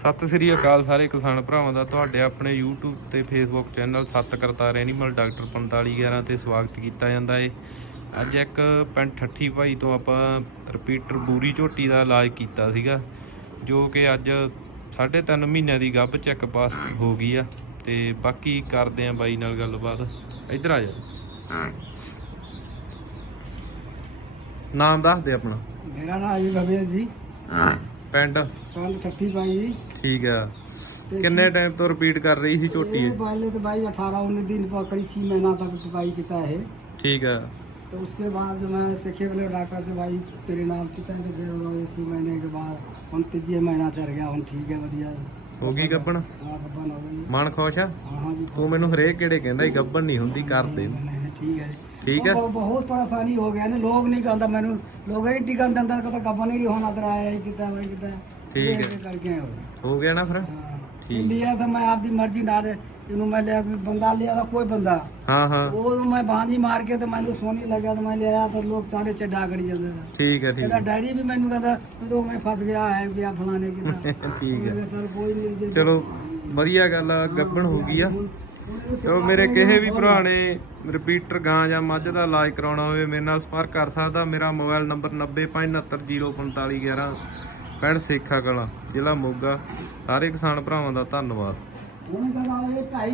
ਸਤਿ ਸ੍ਰੀ ਅਕਾਲ ਸਾਰੇ ਕਿਸਾਨ ਭਰਾਵਾਂ ਦਾ ਤੁਹਾਡੇ ਆਪਣੇ YouTube ਤੇ Facebook ਚੈਨਲ ਸੱਤ ਕਰਤਾਰ ਐਨੀਮਲ ਡਾਕਟਰ 4511 ਤੇ ਸਵਾਗਤ ਕੀਤਾ ਜਾਂਦਾ ਏ। ਅੱਜ ਇੱਕ ਪਿੰਡ ਠੱਠੀ ਭਾਈ ਤੋਂ ਆਪਾਂ ਰਿਪੀਟਰ ਬੂਰੀ ਝੋਟੀ ਦਾ ਇਲਾਜ ਕੀਤਾ ਸੀਗਾ ਜੋ ਕਿ ਅੱਜ 3.5 ਮਹੀਨਿਆਂ ਦੀ ਗੱਭ ਚੈੱਕ ਪਾਸ ਹੋ ਗਈ ਆ ਤੇ ਬਾਕੀ ਕਰਦੇ ਆ ਬਾਈ ਨਾਲ ਗੱਲਬਾਤ। ਇੱਧਰ ਆ ਜਾ। ਨਾਮ ਦੱਸ ਦੇ ਆਪਣਾ। ਮੇਰਾ ਨਾਮ ਜੀ ਭਵੇਸ਼ ਜੀ। ਪਿੰਡ ਕੱਲ ਇਕੱਠੀ ਪਾਈ ਜੀ ਠੀਕ ਆ ਕਿੰਨੇ ਟਾਈਮ ਤੋਂ ਰਿਪੀਟ ਕਰ ਰਹੀ ਸੀ ਝੋਟੀ ਇਹ ਇਹ? पहले तो भाई अठारह उन्नीस दिन पर करीब छह महीना तक दवाई किया है ਠੀਕ ਆ तो उसके बाद जो मैं सीखे वाले डॉक्टर से भाई तेरे नाम किता है तो फिर वो छह महीने के बाद हम तीजे महीना चढ़ गया हम ठीक है बढ़िया ਹੋ ਗਈ ਗੱਬਣ हाँ बन हो गई ਮਨ ਖੁਸ਼ ਆ हाँ हाँ जी ਤੂੰ ਮੈਨੂੰ ਹਰੇਕ ਕਿਹੜੇ ਕਹਿੰਦਾ ਸੀ ਗੱਬਣ ਨਹੀਂ ਹੁੰਦੀ ਕਰ ਦੇ नहीं, ठीक है ठीक है। बहुत- बहुत परेशानी हो गया ना लोग नहीं कहता मैंने लोग ही टिका दिंदा कहता कब नहीं होना तेरा आया ही किता वही किता ठीक है। ये करके आए हो ਹੋ ਗਿਆ ਨਾ ਫਿਰ हाँ। ठीक। लिया था मैं आपकी मर्जी ना दे इन्हों मैं लिया बंदा लिया था कोई बंदा ਹਾਂ ਹਾਂ वो तो मैं भांजी मार के तो मैंने सोनी लगा तो मैं ले आया तो लोग सारे चड्डा करी जाते थे ਠੀਕ ਹੈ ਠੀਕ कहता ਹੈ डैडी भी मैंने कहता तो मैं फंस गया है गया फलाने की तरह। ਠੀਕ ਹੈ मैंने सर कोई नहीं जे- ਚਲੋ ਵਧੀਆ ਗੱਲ ਆ ਗੱਬਣ ਹੋ ਗਈ ਆ उस- ਮੇਰੇ ਕਿਸੇ ਵੀ ਭਰਾ ਨੇ ਰਿਪੀਟਰ ਗਾਂ ਜਾਂ ਮੱਝ ਦਾ ਇਲਾਜ ਕਰਾਉਣਾ ਹੋਵੇ, ਮੇਰੇ ਨਾਲ ਸੰਪਰਕ ਕਰ ਸਕਦਾ। ਮੇਰਾ ਮੋਬਾਈਲ ਨੰਬਰ 956904504511 ਪਿੰਡ ਸੇਖਾ ਕਲਾਂ, ਜ਼ਿਲ੍ਹਾ ਮੋਗਾ। ਸਾਰੇ ਕਿਸਾਨ ਭਰਾਵਾਂ ਦਾ ਧੰਨਵਾਦ।